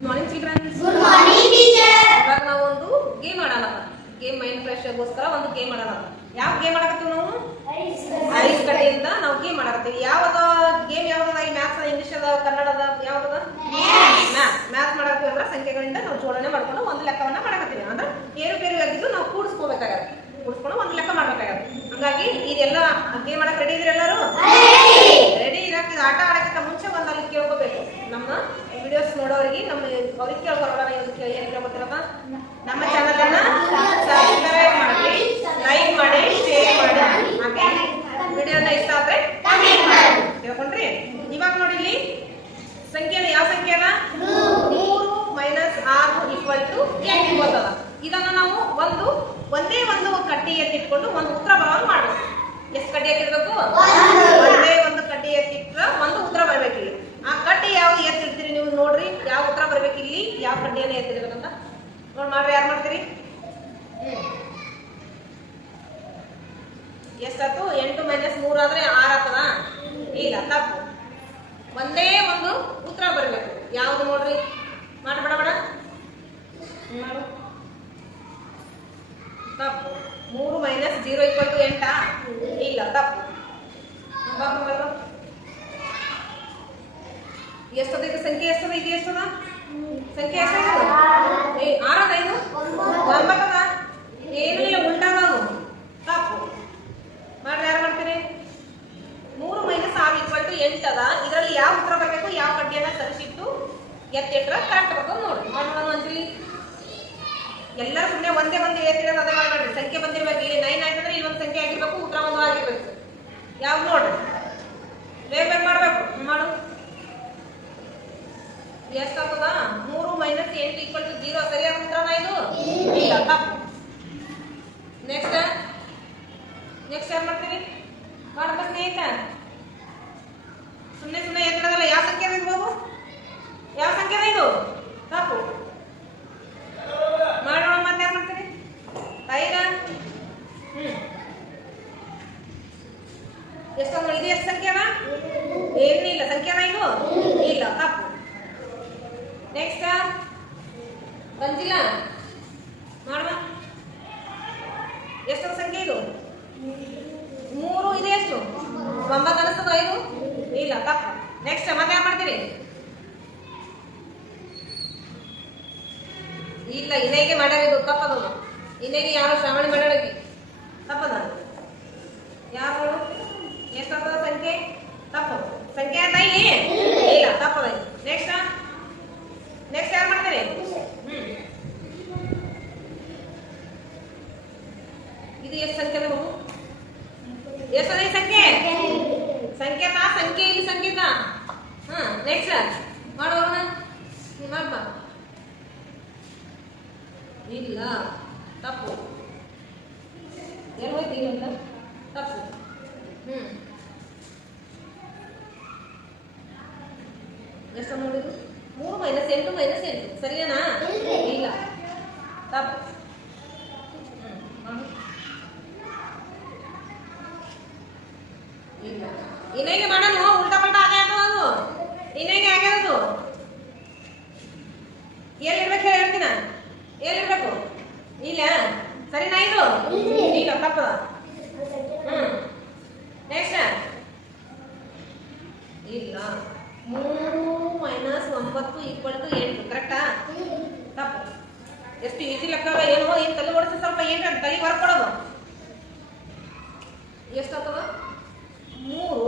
Morning childrens good morning teacher ಇವಾಗ ನಾವು ಒಂದು ಗೇಮ್ ಆಡೋಣ. ಗೇಮ್ ಮೈಂಡ್ ಫ್ರೆಶ್ ಗೋಸ್ಕರ ಒಂದು ಗೇಮ್ ಆಡೋಣ. ಯಾವ ಗೇಮ್ ಆಡಕತ್ತೀವಿ ನಾವು? ಐಸ್ ಕಡೆಯಿಂದ ನಾವು ಗೇಮ್ ಆಡಕತ್ತೀವಿ. ಯಾವಾಗ ಗೇಮ್ ಯಾವ್ದದ? ಈ ಮ್ಯಾಥ್ಸ್ ಇಂಗ್ಲಿಷ್ ಅದ ಕನ್ನಡದ ಯಾವ್ದದ? ಮ್ಯಾಥ್ಸ್ ಮ್ಯಾಥ್ಸ್ ಮಾಡಕತ್ತೀವಿ ಅಂದ್ರೆ ಸಂಖ್ಯೆಗಳಿಂದ ನಾವು ಜೋಡಣೆ ಮಾಡ್ಕೊಂಡು ಒಂದು ಲೆಕ್ಕವನ್ನ ಮಾಡಕತ್ತೀವಿ. ಅಂದ್ರೆ ಏರುಪೇರು ಆಗಿದ್ದು ನಾವು ಕೂಡಿಸ್ಕೋಬೇಕಾಗತ್ತೆ. ಕೂಡಿಸ್ಕೊಂಡು ಒಂದು ಲೆಕ್ಕ ಮಾಡ್ಬೇಕಾಗತ್ತೆ. ಹಂಗಾಗಿ ಇದೆಲ್ಲ ಗೇಮ್ ಮಾಡಕ್ ರೆಡಿ ಇದ್ರಿ ಎಲ್ಲರೂ? ರೆಡಿ ಇರಕ್ಕೆ ಆಟ ಆಡಕ್ಕಿಂತ ಮುಂಚೆ ಒಂದು ಅಲ್ಲಿ ಕೇಳ್ಕೋಬೇಕು ನಮ್ಮ ವಿಡಿಯೋಸ್ ನೋಡೋರಿಗೆ ನಮ್ಮ ಅವ್ರಿಗೆ ಕೇಳ್ಕೊಳ್ಳೋಣ ಇದಕ್ಕೆ ಏನು ಕೇಳ್ಕೊತಿರಪ್ಪ ನಮ್ಮ ಚಾನಲ್ ಅನ್ನ ಸಬ್ಸ್ಕ್ರೈಬ್ ಮಾಡಿ ಲೈಕ್ ಮಾಡಿ ಶೇರ್ ಮಾಡಿ. ಓಕೆ ವಿಡಿಯೋನ ಇಷ್ಟ ಆದ್ರೆ ಕೇಳ್ಕೊಂಡ್ರಿ ಇವಾಗ ನೋಡಿ ಇಲ್ಲಿ ಸಂಖ್ಯೆನ ಯಾವ ಸಂಖ್ಯೆನ? ಮೂರು ಮೈನಸ್ ಆರು ಈಕ್ವಲ್ ಟು ಎಂಟು ಇದನ್ನ ನಾವು ಒಂದು ಒಂದೇ ಒಂದು ಕಡ್ಡಿ ಎತ್ತಿಟ್ಕೊಂಡು ಒಂದು ಉತ್ತರ ಭಾವನ ಮಾಡ್ಬೇಕು ಎಷ್ಟು ಕಡ್ಡಿ ಎತ್ತಿರ್ಬೇಕು ಒಂದೇ. ಒಂದು ಕಡ್ಡಿ ಎತ್ತಿಟ್ರ ಒಂದು ಉತ್ತರ ಬರ್ಬೇಕು ಇಲ್ಲಿ ಆ ಕಡ್ಡಿ ನೀವು ನೋಡ್ರಿ ಯಾವ ಉತ್ತರ ಬರ್ಬೇಕು ಇಲ್ಲಿ, ಯಾವ ಕಡ್ಡಿಯನ್ನ ಅಂತ. ನೋಡ್ ಮಾಡ್ರಿ, ಯಾರು ಮಾಡ್ತೀರಿ? ಎಷ್ಟಾಯ್ತು ಎಂಟು ಮೈನಸ್ ಮೂರು ಆದ್ರೆ ಆರು ಆಗ್ತದ? ಇಲ್ಲ, ತಪ್ಪು. ಒಂದೇ ಒಂದು ಉತ್ತರ ಬರಬೇಕು. ಯಾವ್ದು ನೋಡ್ರಿ? ಮಾಡಬೇಡ ಬೇಡ ತಪ್ಪು. ಮೂರು ಮೈನಸ್ ಜೀರೋ ಇಪ್ಪತ್ತು ಎಂಟಾ? ಇಲ್ಲ, ತಪ್ಪು. ಎಷ್ಟದ ಇದು ಸಂಖ್ಯೆ ಎಷ್ಟದ ಇದು ಎಷ್ಟದ ಸಂಖ್ಯೆ ಎಷ್ಟದ ಏ ಆರದ ಇದು? ಒಂಬತ್ತದ ಏನೂ ಇಲ್ಲ ಉಲ್ಟಾದ ಅದು ತಪ್ಪು. ಮಾಡ್ರಿ ಯಾರು ಮಾಡ್ತೀರಿ? ಮೂರು ಮೈನಸ್ ಆರು ಈಕ್ವಲ್ ಟು ಎಂಟದ ಇದರಲ್ಲಿ ಯಾವ ಉತ್ತರ ಬರಬೇಕು? ಯಾವ ಕಡ್ಡಿಯನ್ನ ಸರಿಸಿಟ್ಟು ಎತ್ತಿಟ್ರ ಕರೆಕ್ಟ್ ಬರ್ತದೆ ನೋಡಿ. ಮಾಡೋಣ ಅಂತೀವಿ ಎಲ್ಲರೂ ಸುಮ್ಮನೆ ಒಂದೇ ಒಂದೇ ಎತ್ತಿರೋದು ಅದೇ ಮಾಡಬೇಡ್ರಿ. ಸಂಖ್ಯೆ ಬಂದಿರ್ಬೇಕು. ಇಲ್ಲಿ ನೈನ್ ಆಯ್ತಂದ್ರೆ ಇಲ್ಲಿ ಒಂದು ಸಂಖ್ಯೆ ಆಗಿರ್ಬೇಕು, ಉತ್ತರ ಒಂದು ಆಗಿರ್ಬೇಕು. ಯಾವ ನೋಡ್ರಿ ಬೇಗ ಬೇಗ ಮಾಡ್ಬೇಕು ಮಾಡು ಎಷ್ಟಾಗ್ತದ ಮೂರು ಮೈನಸ್ ಎಂಟು ಈಕ್ವಲ್ ಟು ಜೀರೋ ಸರಿಯಾದ ಉತ್ತರನ ಇದು ಇಲ್ಲ ತಪ್ಪು ನೆಕ್ಸ್ಟ್ ನೆಕ್ಸ್ಟ್ ಏನ್ ಮಾಡ್ತೀವಿ ಮಾಡಪ್ಪ ಸ್ನೇಹಿತ ಸುಮ್ಮನೆ ಸುಮ್ಮನೆ ಎತ್ತಿರೋದಲ್ಲ ಯಾವ ಸಂಖ್ಯೆ ಅದ ಇದು ಬಾಬು ಯಾವ ಸಂಖ್ಯೆ ಅದ ಇದು ತಪ್ಪು ಮಾಡೋಣ ಮತ್ತೆ ಯಾರು ಮಾಡ್ತೀರಿ ಐದ ಹ್ಮ್ ಎಷ್ಟೊಂದು ಇದು ಎಷ್ಟು ಸಂಖ್ಯೆ ಏನೂ ಇಲ್ಲ ಸಂಖ್ಯೆ ಇದು? ಇಲ್ಲ, ತಪ್ಪು. ನೆಕ್ಸ್ಟ್ ಬಂದಿಲ್ಲ. ಮಾಡುವ ಎಷ್ಟೊಂದು ಸಂಖ್ಯೆ ಇದು? ಮೂರು ಇದೆ ಎಷ್ಟು ಒಂಬತ್ತು ಅನಿಸ್ತದ ಐದು ಇಲ್ಲ, ತಪ್ಪು. ನೆಕ್ಸ್ಟ್ ಮತ್ತೆ ಯಾರು ಮಾಡ್ತೀರಿ? ಇಲ್ಲ, ಇನ್ನೇಗೆ ಮಾಡ್ಯಾರ ಇದು ತಪ್ಪದ ಇನ್ನೇಗೆ ಯಾರು ಶ್ರಾವಣಿ ಮಾಡ್ಯಾರ ತಪ್ಪದ ಯಾರು ಎಷ್ಟಾಗ್ತದ ಸಂಖ್ಯೆ ತಪ್ಪು ಸಂಖ್ಯೆ ಆಯ್ತಾ ಇಲ್ಲಿ ಇಲ್ಲ ತಪ್ಪದ ನೆಕ್ಸ್ಟ್ ನೆಕ್ಸ್ಟ್ ಯಾರು ಮಾಡ್ತೀರಿ ಹ್ಮ್ ಇದು ಎಷ್ಟು ಸಂಖ್ಯೆ ಅದ ಮಗು ಎಷ್ಟದ ಈ ಸಂಖ್ಯೆ? ಸಂಕೇತ ಸಂಖ್ಯೆ ಇಲ್ಲಿ ಸಂಕೇತ ಹಾ ನೆಕ್ಸ್ಟ್ ಮಾಡೋಣ ಮಾಡ್ಬಾ ಇಲ್ಲ ತಪ್ಪು. ಏನು ಹೋಯ್ತು ತಪ್ಪು. ಹ್ಮ್. ಎಷ್ಟು ನೋಡಿದ್ರು ಮೂರು ಮೈನಸ್ ಎಂಟು ಮೈನಸ್ ಎಂಟು. ಸರಿಯಾನಾ? ಇಲ್ಲ. ತಪ್ಪು ಹ್ಮ್ ಮಾಡು. ಇಲ್ಲ ಇನ್ನೇಗೆ ಮಾಡೋಣ ಉಲ್ಟಾ ಪಲ್ಟಾ ಆಗೇ ಅದು ಇನ್ನೇಗೆ ಆಗ್ಯಾದದು? ಎಲ್ಲಿರ್ಬೇಕು ಹೇಳಿ ಹೇಳ್ತೀನ? ಎಲ್ಲಿರ್ಬೇಕು? ಇಲ್ಲ? ಸರಿನಾ ಇದು? ಇಲ್ಲ ತಪ್ಪದ? ಹ್ಮ್. ನೆಕ್ಸ್ಟ್ ಇಲ್ಲ. ಮೂರು ಮೈನಸ್ ಒಂಬತ್ತು ಈಕ್ವಲ್ ಟು ಎಂಟು. ಕರೆಕ್ಟಾ ತಪ್ಪು. ಎಷ್ಟು ಈಸಿ ಲೆಕ್ಕ ಏನೋ ಏನು ತಲೆ ಓಡಿಸಿ ಸ್ವಲ್ಪ ಏನು ತಲೆ ಬರ್ಕೊಡೋದು ಎಷ್ಟಾಗ್ತದ ಮೂರು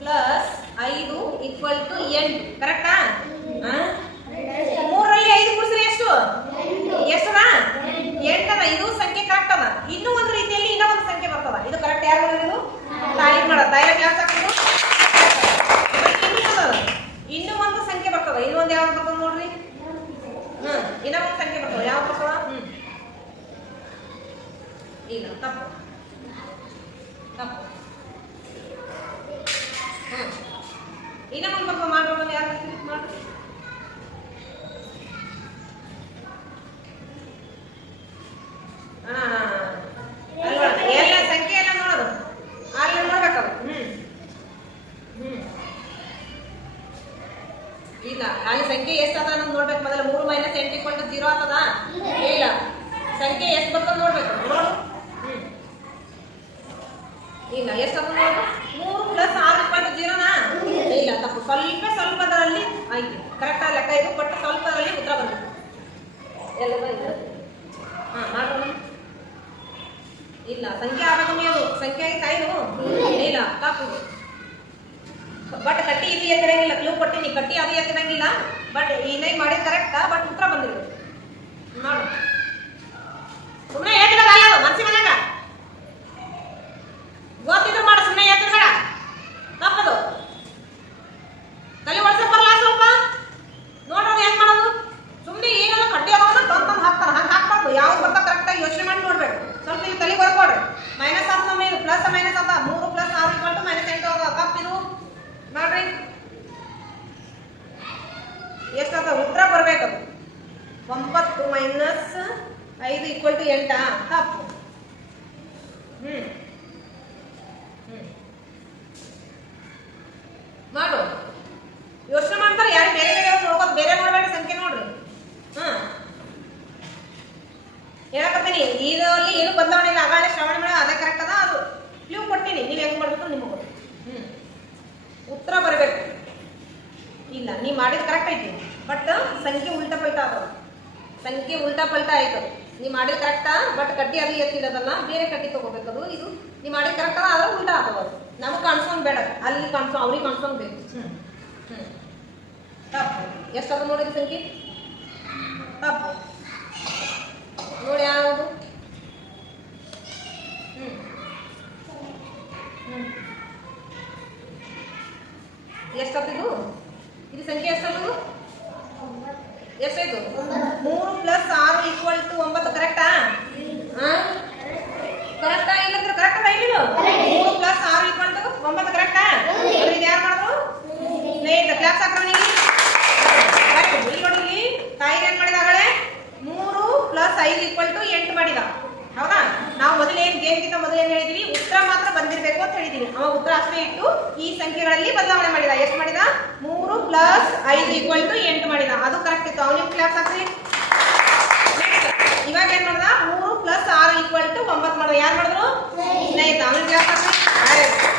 ಪ್ಲಸ್ ಐದು ಈಕ್ವಲ್ ಟು ಎಂಟು ಕರೆಕ್ಟಾ ಮೂರರಲ್ಲಿ ಐದು ಕೂಡಿಸ್ರಿ ಎಷ್ಟು? ಎಷ್ಟದ? ಎಂಟದ ಇದು ಸಂಖ್ಯೆ ಕರೆಕ್ಟ್ ಅದ. ಇನ್ನೂ ಒಂದು ರೀತಿಯಲ್ಲಿ ಇನ್ನೂ ಒಂದು ಸಂಖ್ಯೆ ಬರ್ತದ. ಇದು ಕರೆಕ್ಟ್ ಯಾರು ಮಾಡೋದು ತಾಯಿ ಮಾಡೋದು. ತಾಯಿ ಕ್ಲಾಸ್ ಹಾಕೋದು? ಇನ್ನೂ ಒಂದು ಒಂದು ಸಂಖ್ಯೆ ಬರ್ತದ. ಇನ್ನೊಂದು ಯಾವ್ದು ಬರ್ತದ ನೋಡ್ರಿ. ಹ್ಮ್ ಇನ್ನೂ ಒಂದು ಸಂಖ್ಯೆ ಬರ್ತದ. ಯಾವ ಬರ್ತದ? ಹ್ಮ್. ಇಲ್ಲ ತಪ್ಪು. ತಪ್ಪು ಹ್ಮ್ ಇನ್ನೂ ಒಂದು ಬರ್ತದ ಮಾಡೋಣ ಯಾರು ಮಾಡ್ರಿ ಹಾ, ಹಾ, ಹಾ. ಅಲ್ಲಿ ನೋಡು. ಎಲ್ಲ ಸಂಖ್ಯೆ ಎಲ್ಲ ನೋಡೋದು ಅಲ್ಲಿ ನೋಡ್ಬೇಕದು ಹ್ಮ್ ಹ್ಮ್ ಇಲ್ಲ ಅಲ್ಲಿ ಸಂಖ್ಯೆ ಎಷ್ಟಾದ ಅನ್ನೋದು ನೋಡ್ಬೇಕು ಜೀರೋ ಆಗ್ತದ ಇಲ್ಲ. ಸಂಖ್ಯೆ ಎಷ್ಟು ಬರ್ತದ ನೋಡ್ಬೇಕು. ಇಲ್ಲ ಎಷ್ಟು ಅಂತ ಮೂರು ಪ್ಲಸ್ ಆರು ಇಪ್ಪತ್ತು ಜೀರೋನಾ? ಇಲ್ಲ, ತಪ್ಪು. ಸ್ವಲ್ಪ ಸ್ವಲ್ಪದರಲ್ಲಿ ಆಯ್ತು. ಕರೆಕ್ಟ್ ಲೆಕ್ಕ ಇದು ಬಟ್ ಸ್ವಲ್ಪದರಲ್ಲಿ ಉತ್ತರ ಬರಬೇಕು. ಎಲ್ಲ ಹಾ ಮಾಡೋಣ ಇಲ್ಲ, ಸಂಖ್ಯೆ ಆಗಮಿ ಅದು ಸಂಖ್ಯೆ ತಾಯಿನು ಇಲ್ಲ, ತಪ್ಪು. ಬಟ್ ಕಟ್ಟಿ ಇದು ಎತ್ತಿರಂಗಿಲ್ಲ ಕ್ಲೂ ಕೊಟ್ಟಿನಿ. ಕಟ್ಟಿ ಅದು ಎತ್ತಿರಂಗಿಲ್ಲ ಬಟ್ ಈನಾಗಿ ಮಾಡಿದ್ ಕರೆಕ್ಟ್ ಬಟ್ ಉತ್ತರ ಮಾಡು ಸುಮ್ಮನೆ ಹೇಳ್ತಿರೋದು ಅಲ್ಲ ಅದು ಮನ್ಸಿ ಮನ್ಯಾಗ ಗೊತ್ತಿದ್ರು ಮಾಡು ಸುಮ್ಮನೆ ಹೇಳ್ತಿರ್ಬೇಡ ತಪ್ಪದು ತಲೆ ಒಡ್ಸಕ್ ಬರಲ್ಲ ಸ್ವಲ್ಪ ನೋಡ್ರಿ ಹೆಂಗ್ ಮಾಡೋದು ಸುಮ್ಮನೆ ಏನೆಲ್ಲ ಕಡ್ಡಿ ಅದಾವ ತಂದು ತಂದು ಹಾಕ್ತಾರ ಹಂಗೆ ಹಾಕ್ಬಾರ್ದು ಯಾವ್ದು ಬರ್ತಾ ಕರೆಕ್ಟಾಗಿ ಯೋಚನೆ ಮಾಡಿ ನೋಡ್ಬೇಕು ಸ್ವಲ್ಪ ಇಲ್ಲಿ ತಲೆ ಬರ್ಕೊಡ್ರಿ ಮೈನಸ್ ಆತ ನಮ್ಮ ಇದು ಪ್ಲಸ್ ಮೈನಸ್ ಆತ ಮೂರು ಪ್ಲಸ್ ಆರು ಇಕ್ವಲ್ ಮೈನಸ್ ಎಂಟು ಅದ ತಪ್ಪಿದು ನೋಡ್ರಿ ಎಷ್ಟಾದ ಬರ್ಬೇಕು. ಒಂಬತ್ತು ಮೈನಸ್ ಐದು ಈಕ್ವಲ್ ಟು ಎಂಟ? ಹ್ಮ್. ಹ್ಮ್. ಮಾಡು ಯೋಚನೆ ಮಾಡ್ತಾರೆ ಯಾರು ಬೇರೆ ಬೇರೆ ನೋಡ್ಕೋದು ಬೇರೆ ನೋಡ್ಬೇಡಿ ಸಂಖ್ಯೆ ನೋಡ್ರಿ ಹಾ ಹೇಳಕತ್ತೀನಿ ಇದರಲ್ಲಿ ಏನು ಬದಲಾವಣೆ ಇಲ್ಲ ಆಗಾಳೆ ಶ್ರವಣ ಮೇಳ ಅದೇ ಕರೆಕ್ಟ್ ಅದ ಅದು ಕ್ಲೂ ಕೊಡ್ತೀನಿ ನೀವು ಹೆಂಗ್ ಮಾಡ್ಬೇಕು ನಿಮಗೆ ಗೊತ್ತು. ಹ್ಮ್ ಉತ್ತರ ಬರಬೇಕು ಇಲ್ಲ ನೀ ಮಾಡಿದ್ ಕರೆಕ್ಟ್ ಐತಿ ಬಟ್ ಸಂಖ್ಯೆ ಉಲ್ಟಾ ಪಲ್ಟಾ ಅದು ಸಂಖ್ಯೆ ಉಲ್ಟಾ ಪಲ್ಟಾ ಆಯ್ತು. ನೀವು ಮಾಡಿದ ಕರೆಕ್ಟಾ ಬಟ್ ಕಡ್ಡಿ ಅದು ಎತ್ತಿರದಲ್ಲ ಬೇರೆ ಕಡ್ಡಿ ತಗೋಬೇಕದು ಇದು. ನೀವು ಮಾಡಿದ ಕರೆಕ್ಟ್ ಅದ ಆದ್ರೆ ಉಲ್ಟಾ ಅದು. ನಮಗೆ ಕನ್ಫರ್ಮ್ ಬೇಡ. ಅಲ್ಲಿ ಕಾಣಿಸೋ ಅವ್ರಿಗೆ ಕನ್ಫರ್ಮ್ ಬೇಕು. ಹ್ಞೂ ತಪ್ಪು. ಎಷ್ಟದ ನೋಡಿದ ಸಂಖ್ಯೆ? ತಪ್ಪು. ನೋಡಿ ಹ್ಮ್ ಹ್ಮ್ ಎಷ್ಟಾಗ್ತಿದು ಇದು ಸಂಖ್ಯೆ ಎಷ್ಟಾಗ್ತದು ಎಷ್ಟಾಯ್ತು? ಮೂರು ಪ್ಲಸ್ ಆರು ಈಕ್ವಲ್ ಟು ಒಂಬತ್ತು ಕರೆಕ್ಟಾ ಕರೆಕ್ಟಾ ಇಲ್ಲಂದ್ರೆ ಕರೆಕ್ಟ್ ಇಲ್ಲ ಮೂರು ಪ್ಲಸ್ ಆರು ಈಕ್ವಲ್ ಟು ಒಂಬತ್ತು ಕರೆಕ್ಟಾ ಇದು ಯಾರು ಮಾಡಿದ್ರು? ಸ್ನೇಹಿತ ಕ್ಲಾಸ್ ಹಾಕೋಣಿಗೆ ಇಲ್ಲಿ ತಾಯಿಗೆ ಏನ್ ಮಾಡಿದಾಗಳೆ ಮೂರು ಪ್ಲಸ್ ಐದು ಈಕ್ವಲ್ ಟು ಎಂಟು ಮಾಡಿದ. ಹೌದಾ? ನಾವು ಮೊದಲೇನು ಗೇಮ್ಗಿಂತ ಮೊದಲು ಏನ್ ಹೇಳಿದೀವಿ? ಉತ್ತರ ಮಾತ್ರ ಬಂದಿರಬೇಕು ಅಂತ ಹೇಳಿದೀನಿ. ಅವ ಉತ್ತರ ಅಷ್ಟೇ ಇಟ್ಟು ಈ ಸಂಖ್ಯೆಗಳಲ್ಲಿ ಬದಲಾವಣೆ ಮಾಡಿದ. ಪ್ಲಸ್ ಐದು ಈಕ್ವಲ್ ಟು ಎಂಟು ಮಾಡಿದ. ಅದು ಕರೆಕ್ಟ್ ಇತ್ತು. ಅವನಿಗೆ ಕ್ಲಾಸ್ ಹಾಕ್ರಿ. ಇವಾಗ ಏನ್ ಮಾಡ್ದ? ಮೂರು ಪ್ಲಸ್ ಆರು ಈಕ್ವಲ್ ಟು ಒಂಬತ್ತು ಮಾಡ್ದ. ಯಾರು ಮಾಡಿದ್ರು? ಸ್ನೇಹಿತ. ಅವನಿಗೆ ಕ್ಲಾಸ್ ಹಾಕ್ರಿ.